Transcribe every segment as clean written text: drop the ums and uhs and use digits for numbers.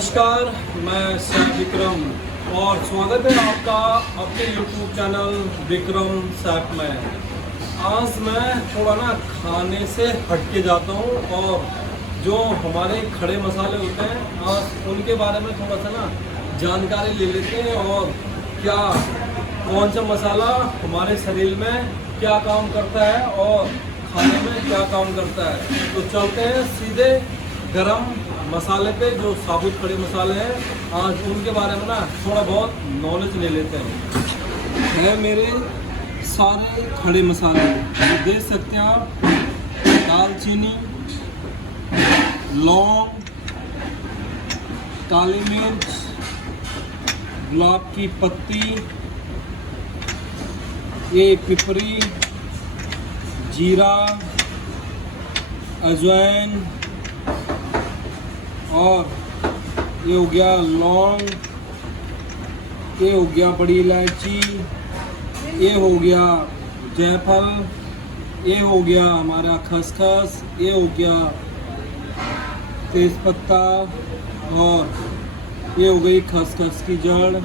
नमस्कार, मैं सैफ विक्रम और स्वागत है आपका अपने YouTube चैनल विक्रम सैफ में। आज मैं थोड़ा खाने से हट के जाता हूँ और जो हमारे खड़े मसाले होते हैं आज उनके बारे में थोड़ा सा जानकारी ले लेते हैं और क्या कौन सा मसाला हमारे शरीर में क्या काम करता है और खाने में क्या काम करता है। तो चलते हैं सीधे गरम मसाले पे, जो साबुत खड़े मसाले हैं आज उनके बारे में थोड़ा बहुत नॉलेज ले लेते हैं। है मेरे सारे खड़े मसाले, ये देख सकते हैं आप। दालचीनी, लौंग, काली मिर्च, गुलाब की पत्ती, ये पिपरी, जीरा, अजवाइन और ये हो गया लौंग, ये हो गया बड़ी इलायची, ये हो गया जायफल, ये हो गया हमारा खसखस, ये हो गया तेज़पत्ता और ये हो गई खसखस की जड़,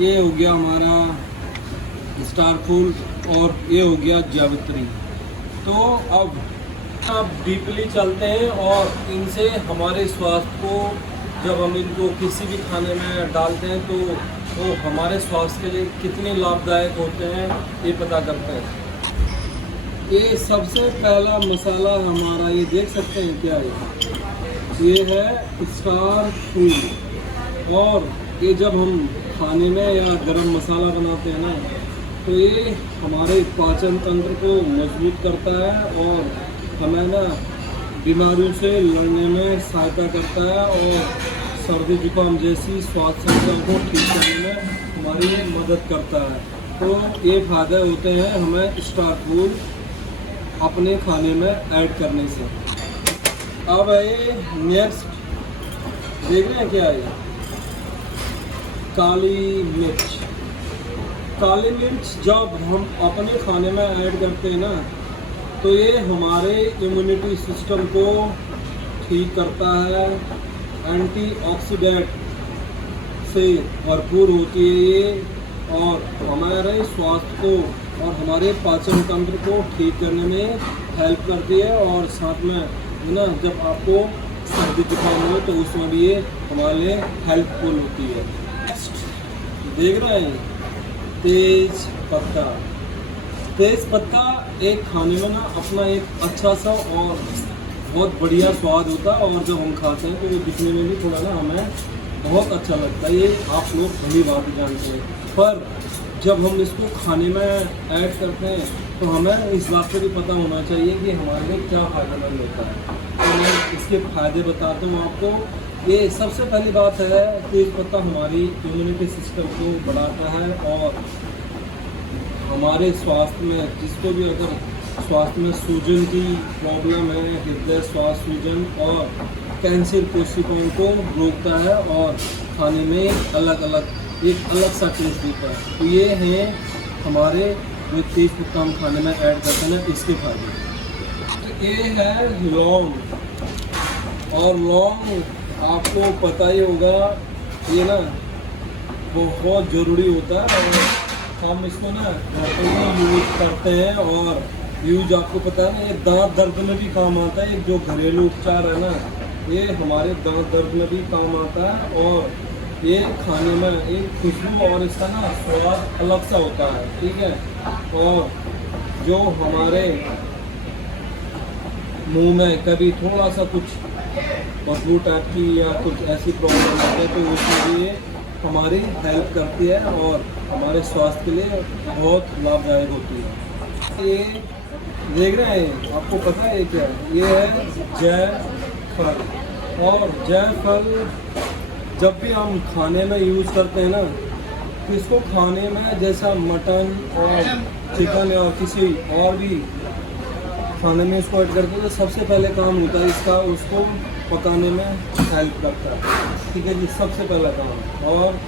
ये हो गया हमारा स्टार फूल और ये हो गया जावित्री। तो अब डीपली चलते हैं और इनसे हमारे स्वास्थ्य को, जब हम इनको किसी भी खाने में डालते हैं तो वो हमारे स्वास्थ्य के लिए कितने लाभदायक होते हैं ये पता करते हैं। ये सबसे पहला मसाला हमारा, ये देख सकते हैं क्या है, ये है स्टार फूल। और ये जब हम खाने में या गरम मसाला बनाते हैं तो ये हमारे पाचन तंत्र को मजबूत करता है और हमें बीमारियों से लड़ने में सहायता करता है और सर्दी जुकाम जैसी स्वास्थ्य समस्याओं को ठीक करने में हमारी मदद करता है। तो ये फायदे होते हैं हमें स्टार फूल अपने खाने में ऐड करने से। अब ये नेक्स्ट देख रहे हैं क्या है, काली मिर्च। काली मिर्च जब हम अपने खाने में ऐड करते हैं तो ये हमारे इम्यूनिटी सिस्टम को ठीक करता है, एंटीऑक्सीडेंट से भरपूर होती है ये और हमारे स्वास्थ्य को और हमारे पाचन तंत्र को ठीक करने में हेल्प करती है। और साथ में जब आपको सर्दी जुकाम हो तो उसमें भी ये हमारे लिए हेल्पफुल होती है। देख रहे हैं तेज पत्ता। तेज पत्ता एक खाने में अपना एक अच्छा सा और बहुत बढ़िया स्वाद होता है और जब हम खाते हैं तो ये दिखने में भी थोड़ा हमें बहुत अच्छा लगता है। ये आप लोग भली बात जानते हैं, पर जब हम इसको खाने में ऐड करते हैं तो हमें इस बात को भी पता होना चाहिए कि हमारे लिए क्या फ़ायदेमंद होता है। तो मैं इसके फ़ायदे बताता हूँ आपको। ये सबसे पहली बात है, तेज पत्ता हमारी इम्यूनिटी सिस्टम को बढ़ाता है और हमारे स्वास्थ्य में, जिसको भी अगर स्वास्थ्य में सूजन की प्रॉब्लम है, हृदय श्वास सूजन और कैंसर कोशिकाओं को रोकता है और खाने में एक अलग सा टेस्ट देता है। तो ये हैं हमारे जो तेज पत्ता हम खाने में ऐड करते हैं इसके फायदे। तो ये है लौंग, और लौंग आपको पता ही होगा ये बहुत ज़रूरी होता है और हम इसको घर पर यूज करते हैं। और यूज आपको पता है ये दांत दर्द में भी काम आता है। जो घरेलू उपचार है ये हमारे दांत दर्द में भी काम आता है और ये खाने में एक खुशबू और इसका स्वाद अलग सा होता है, ठीक है। और जो हमारे मुंह में कभी थोड़ा सा कुछ बदबू टाइप की या कुछ ऐसी प्रॉब्लम आती है तो उसमें भी ये हमारी हेल्प करती है और हमारे स्वास्थ्य के लिए बहुत लाभदायक होती है। ये देख रहे हैं, आपको पता है क्या है, ये है जायफल। और जायफल जब भी हम खाने में यूज़ करते हैं तो इसको खाने में जैसा मटन और चिकन या किसी और भी खाने में इसको ऐड करते हैं तो सबसे पहले काम होता है इसका, उसको पकाने में हेल्प करता है, ठीक है जी, सबसे पहला काम। और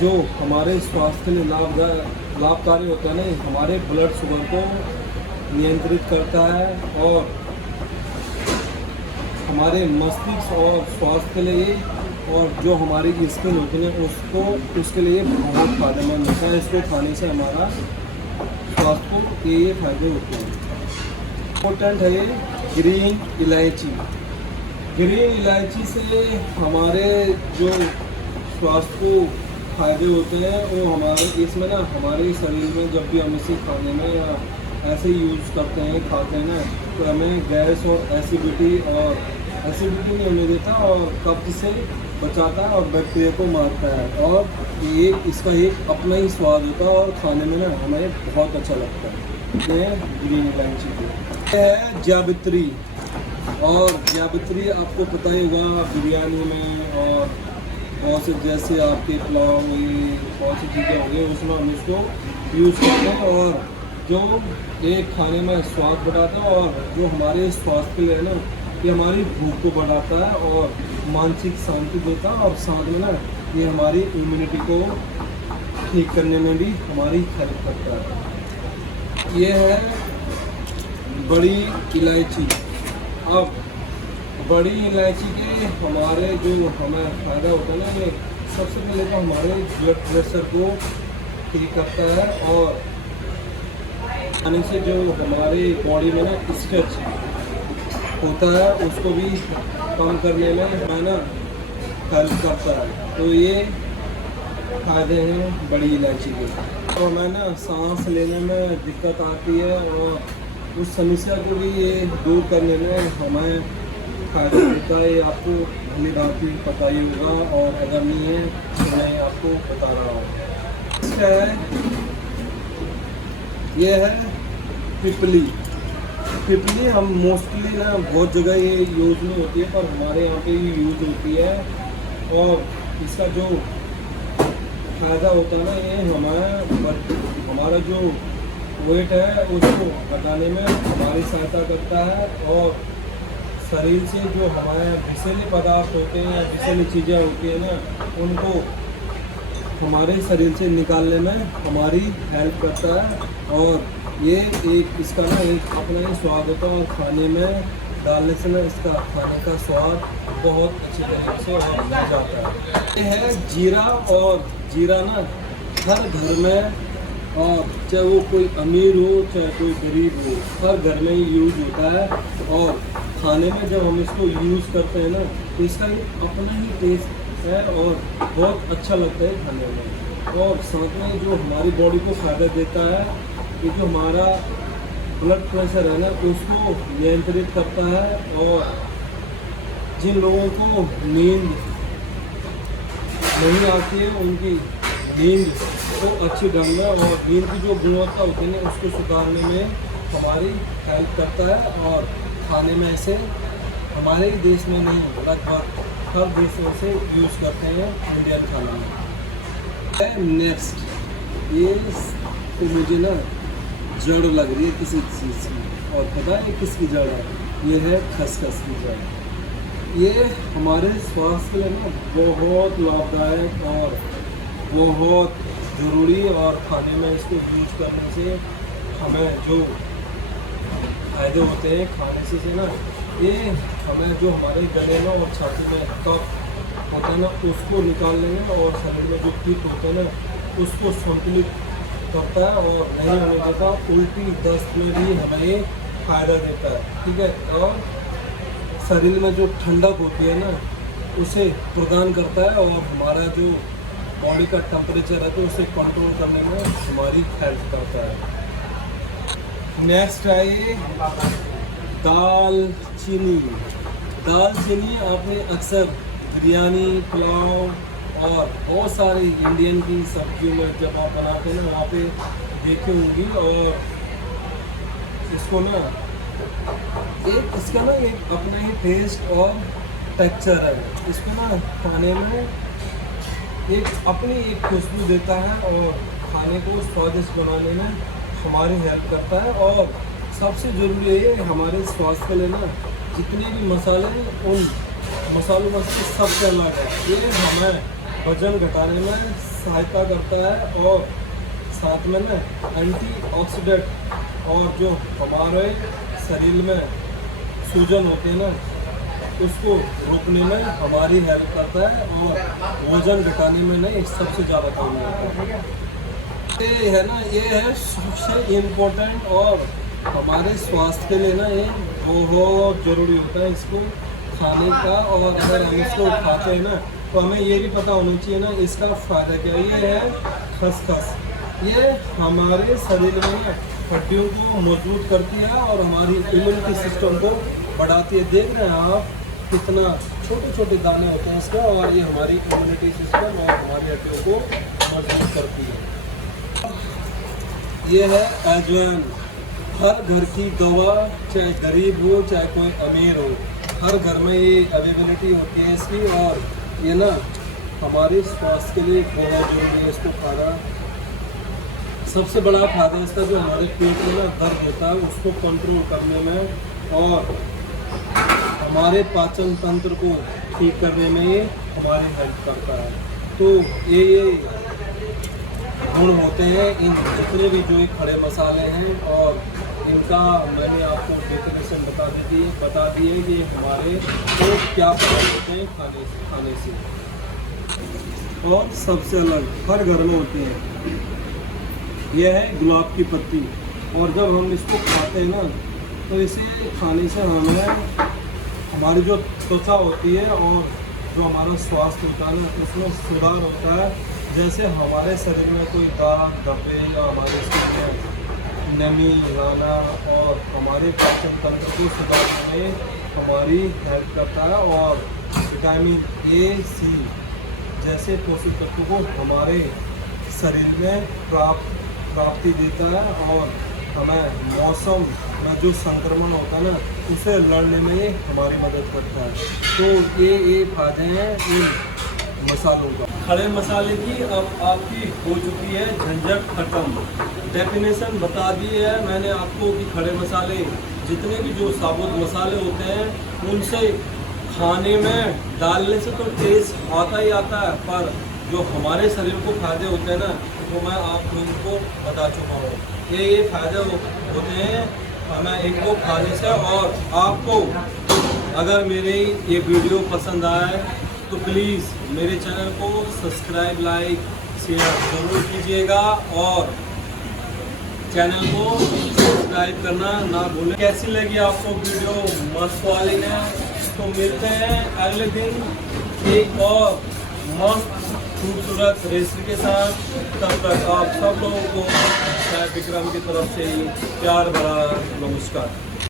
जो हमारे स्वास्थ्य के लिए लाभकारी होता है हमारे ब्लड शुगर को नियंत्रित करता है और हमारे मस्तिष्क और स्वास्थ्य के लिए और जो हमारी स्किन होती है उसको उसके लिए बहुत फ़ायदेमंद होता है। इसको खाने से हमारा स्वास्थ्य को ये फायदे होते हैं। इम्पोर्टेंट है ये ग्रीन इलायची। ग्रीन इलायची से हमारे जो स्वास्थ्य को फायदे होते हैं वो हमारे इसमें ना हमारे शरीर में जब भी हम इसे खाने में या ऐसे यूज़ करते हैं खाते हैं ना तो हमें गैस और एसिडिटी नहीं होने देता और कब्ज से बचाता है और बैक्टीरिया को मारता है। और ये इसका एक अपना ही स्वाद होता है और खाने में ना हमें बहुत अच्छा लगता है। ये ग्रीन इलायची की है जावित्री। और जावित्री आपको पता ही होगा बिरयानी में और बहुत से जैसे आपके पुलाव हुई बहुत सी चीज़ें होंगी उसमें हम इसको यूज़ करते हैं और जो एक खाने में स्वाद बढ़ाता है और जो हमारे स्वास्थ्य के लिए ना ये हमारी भूख को बढ़ाता है और मानसिक शांति देता है और साथ में ना ये हमारी इम्यूनिटी को ठीक करने में भी हमारी हेल्प करता है। ये है बड़ी इलायची। अब बड़ी इलायची के हमारे जो हमें फ़ायदा होता है ना ये सबसे पहले तो हमारे ब्लड प्रेशर को ठीक करता है और खाने से जो हमारे बॉडी में ना स्ट्रेच होता है उसको भी कम करने में हमें ना हेल्प करता है। तो ये फ़ायदे हैं बड़ी इलायची के। तो हमें ना सांस लेने में दिक्कत आती है और उस समस्या को भी ये दूर करने में हमें फ़ायदा देता है। ये आपको भली बात भी पता ही होगा और अगर नहीं है तो मैं आपको बता रहा हूँ। इसका है ये है पिपली। पिपली हम मोस्टली ना बहुत जगह ये यूज़ नहीं होती है पर हमारे यहाँ पे ये यूज़ होती है और इसका जो फ़ायदा होता है ना ये हमारा जो वेट है उसको घटाने में हमारी सहायता करता है और शरीर से जो हमारे विषैले पदार्थ होते हैं या विषैली चीज़ें होती हैं ना उनको हमारे शरीर से निकालने में हमारी हेल्प करता है। और ये एक इसका ना एक अपना ही स्वाद होता है और खाने में डालने से ना इसका खाने का स्वाद बहुत अच्छी तरीके से और मिल जाता है। ये है जीरा। और जीरा ना हर घर में और चाहे वो कोई अमीर हो चाहे कोई गरीब हो हर घर में ही यूज़ होता है और खाने में जब हम इसको यूज़ करते हैं ना तो इसका एक अपना ही टेस्ट है और बहुत अच्छा लगता है खाने में। और साथ में जो हमारी बॉडी को फ़ायदा देता है कि जो हमारा ब्लड प्रेशर है ना उसको नियंत्रित करता है और जिन लोगों को नींद नहीं आती है उनकी नींद को अच्छी ढंग में और नींद की जो गुणवत्ता होती है ना उसको सुधारने में हमारी हेल्प करता है। और खाने में ऐसे हमारे ही देश में नहीं लगभग हर देश में से यूज़ करते हैं इंडियन खाना में। नेक्स्ट ये तो मुझे ना जड़ लग रही है किसी चीज़ की और पता है किसकी जड़ है? ये है खसखस की जड़। ये हमारे स्वास्थ्य के लिए ना बहुत लाभदायक और बहुत ज़रूरी और खाने में इसको यूज़ करने से हमें जो फ़ायदे होते हैं खाने से ना ये हमें जो हमारे गले में और छाती में कफ होता है ना उसको निकालने में और शरीर में जो पित्त होता है ना उसको संतुलित करता है और नहीं होने देता। उल्टी दस्त में भी हमें ये फ़ायदा देता है। ठीक है। और शरीर में जो ठंडक होती है ना उसे प्रदान करता है और हमारा जो बॉडी का टेम्परेचर है तो उसे कंट्रोल करने में हमारी हेल्प करता है। नेक्स्ट है ये दालचीनी। दालचीनी आपने अक्सर बिरयानी पुलाव और बहुत सारी इंडियन की सब्जियों में जब आप बनाते हैं ना वहाँ पे देखे होंगी। और इसको ना एक इसका ना एक अपना ही टेस्ट और टेक्सचर है। इसको ना खाने में एक अपनी एक खुशबू देता है और खाने को स्वादिष्ट बनाने में हमारी हेल्प करता है। और सबसे ज़रूरी है हमारे स्वास्थ्य के लिए ना जितने भी मसाले हैं उन मसालों में से सबसे अलग है। ये हमें वजन घटाने में सहायता करता है और साथ में ना एंटीऑक्सीडेंट और जो हमारे शरीर में सूजन होते हैं ना उसको रोकने में हमारी हेल्प करता है और वजन घटाने में नहीं सबसे ज़्यादा काम आता है। ये है ना, ये है सबसे इम्पोर्टेंट और हमारे स्वास्थ्य के लिए ना ये बहुत ज़रूरी होता है इसको खाने का। और अगर हम इसको खाते हैं ना तो हमें ये भी पता होना चाहिए ना इसका फ़ायदा क्या है। ये है खसखस, ये हमारे शरीर में हड्डियों को मजबूत करती है और हमारी इम्यूनिटी सिस्टम को बढ़ाती है। देख रहे हैं आप कितना छोटे छोटे दाने होते हैं इसका, और ये हमारी इम्यूनिटी सिस्टम और हमारी हड्डियों को मजबूत करती है। ये है अजवाइन, हर घर की दवा, चाहे गरीब हो चाहे कोई अमीर हो, हर घर में ये अवेलेबिलिटी होती है इसकी। और ये ना हमारे स्वास्थ्य के लिए बहुत जरूरी है इसको खाना। सबसे बड़ा फायदा इसका जो हमारे पेट में ना दर्द होता है उसको कंट्रोल करने में और हमारे पाचन तंत्र को ठीक करने में ये हमारी हेल्प करता है। तो ये गुण होते हैं इन जितने भी जो खड़े मसाले हैं, और इनका मैंने आपको डेफिनेशन बता दी है कि हमारे को क्या फायदे होते हैं खाने से। और सबसे अलग हर घर में होते हैं, यह है गुलाब की पत्ती। और जब हम इसको खाते हैं ना तो इसे खाने से हमें हमारी जो त्वचा होती है और जो हमारा स्वास्थ्य होता है ना उसमें सुधार होता है। जैसे हमारे शरीर में कोई दाग धब्बे या हमारे शरीर में नमी लाना और हमारे पाचन तंत्र को सुधारने में हमारी हेल्प करता है। और विटामिन ए सी जैसे पोषक तत्वों को हमारे शरीर में प्राप्ति देता है और हमें मौसम में जो संक्रमण होता है ना उसे लड़ने में ये हमारी मदद करता है। तो ये फायदे हैं इन मसालों का। खड़े मसाले की अब आपकी हो चुकी है झंझट खत्म। डेफिनेशन बता दी है मैंने आपको कि खड़े मसाले जितने भी जो साबुत मसाले होते हैं उनसे खाने में डालने से तो टेस्ट आता ही आता है, पर जो हमारे शरीर को फायदे होते हैं ना तो मैं आपको इनको बता चुका हूँ। ये फायदे होते हैं हमें इनको खाने से। और आपको अगर मेरे ये वीडियो पसंद आए तो प्लीज़ मेरे चैनल को सब्सक्राइब लाइक शेयर ज़रूर कीजिएगा और चैनल को सब्सक्राइब करना ना भूलें। कैसी लगी आपको वीडियो मस्त वाली ने? तो मिलते हैं अगले दिन एक और मस्त खूबसूरत रेसिपी के साथ। तब तक आप सब लोगों को विक्रम की तरफ से प्यार भरा नमस्कार।